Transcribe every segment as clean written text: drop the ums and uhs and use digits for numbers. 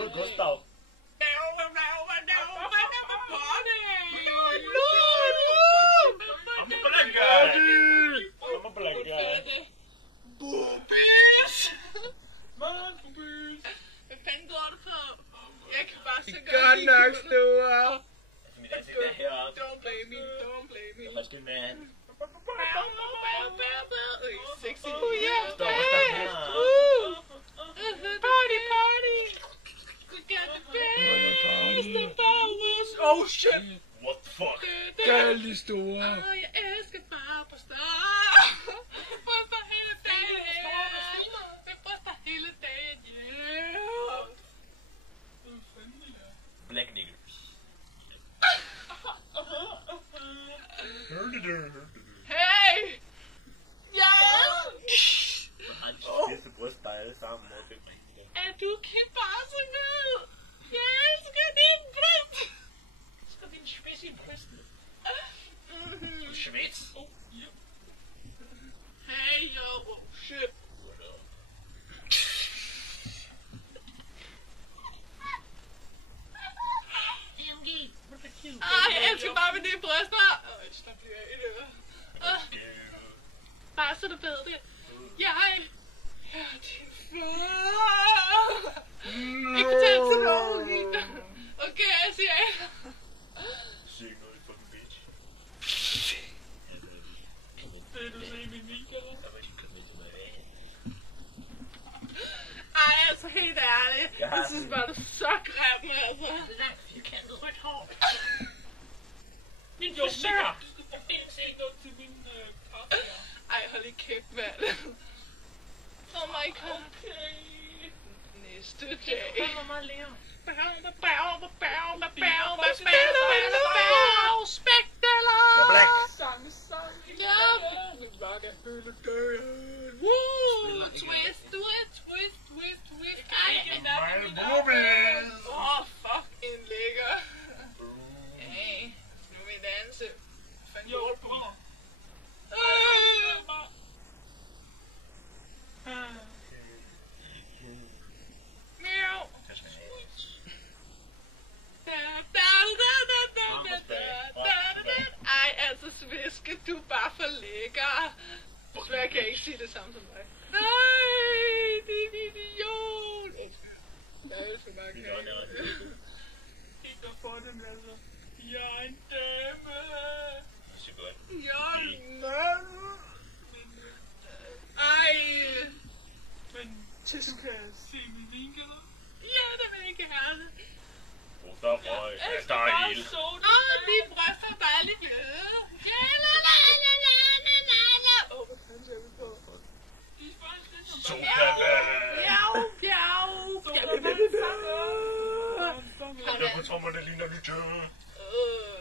Knud Gustav. Boobies! Boobies! Hvad fanden går du på? Jeg kan bare så godt lide nok store. Altså mit ansigt er heroppe. Don't blame me, don't blame me. Jeg var skyld med han. Sexy. Der står også der her. Party, party! We got the best of hours. Oh shit! What the fuck? Gal de store. Jeg elsker bare på star. Bryster hele dagen. Jeg bryster hele dagen, yeah. Black Nickel. Hey! Ja! Så har de spidse bryst der alle sammen. Er du kibasset? Jeg elsker din bryst! Skal din spids i brystet? Du svits. Hey, yo! Oh, shit! Jeg elsker bare med dine bryster! Slap lige af det. Bare så du ved det. Jeg er din far. Ikke fortæl til nogen. Okay, jeg siger ikke. Sig noget, fucking bitch. Vil du se min video? Jeg vil ikke komme med til mig. Ej, altså helt ærligt. Jeg synes bare, det er så grimt, altså. Jeg kan noget rødt hår. Min frisør! Du skal forbinde sig noget til min kaffe. Ej, hold lige kæft, mand. Oh my god. Okay. Næste dag. Det var meget lære. Spækdeller! Sang. Min vagt er hele dagen. Woo! Twist. Ej, fucking lækker. Hey, nu vil jeg danse. Fanden gjorde du mig? Miau. Ej, altså sviske, du er bare for lækker. Desværre kan jeg ikke sige det samme som mig. Nej, din idiot. Jeg elsker bare kage. Ikke for dem, altså. Jeg er en dame. Så godt. Jeg er en mand. Ej. Men Tisse, kan jeg se min vinkel? Ja, det vil jeg gerne. Røg, der er ild. Mine bryster er bare lidt bløde. Åh, hvad fanden ser vi på? Jeg tror mig, det ligner lytte.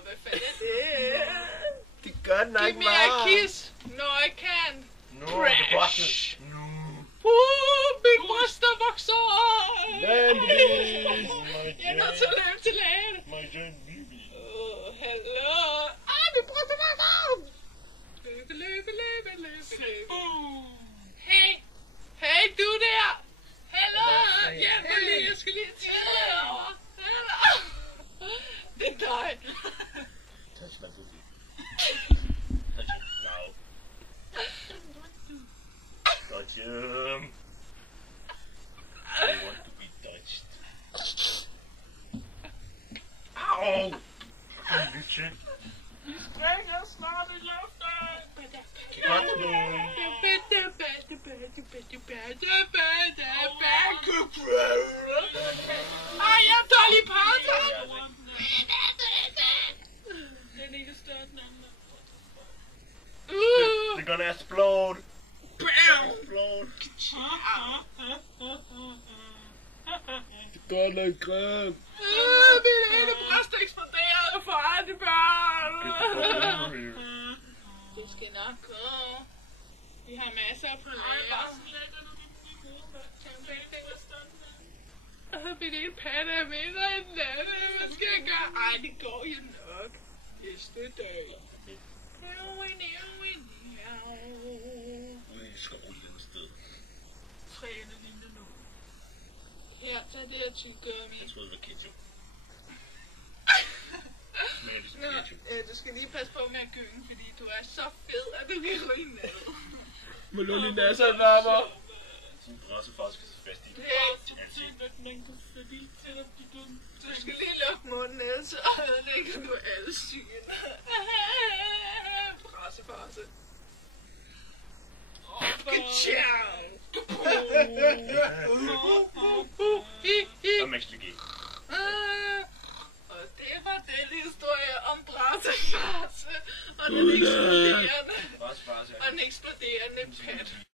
Hvad fanden er det? Det gør nok Giv mig et kiss, når jeg kan. Nu er det bare nu. Mine bryster vokser. Landis. Jeg er nødt til at løbe til lægen. My Jane Bibi. Hallo. Mine bryster vokser. Løbe. Hey, du der. Hallo. Hjælp mig lige, jeg skal lige tage derovre. Det er dig. Touch my booty. Touch him now. Touch him. I want to be touched. Au! Lytte. Vi springer snart i luften. Godt nu. Ej, jeg er Dolly Parton. Den er ikke større den anden. They're gonna explode. Explode. Det gør nok græm. Min ene bryst eksploderede foran de børn. Det skal nok gå. Vi har masser på lager. Min ene pande er mindre end den anden. Hvad skal jeg gøre? Ej, det går jo nok. Næste dag. Ude i skoven et eller andet sted. Træne lignende nu. Her, tag det her tyggegummi. Jeg troede, det var ketchup. Smager det som Nå, ketchup? du skal lige passe på med at gynge, fordi du er så fed, at du kan ryge ned. Må du lige næse en varmer? Din brassefar skal så fast i. Det Ja, Du skal lige lukke munden, ellers så ødelægger du alle sygen. Brassefase. Ka-chow! og Max Lykke. Og det var den historie om brassefase og den eksploderende Brassefar, pat.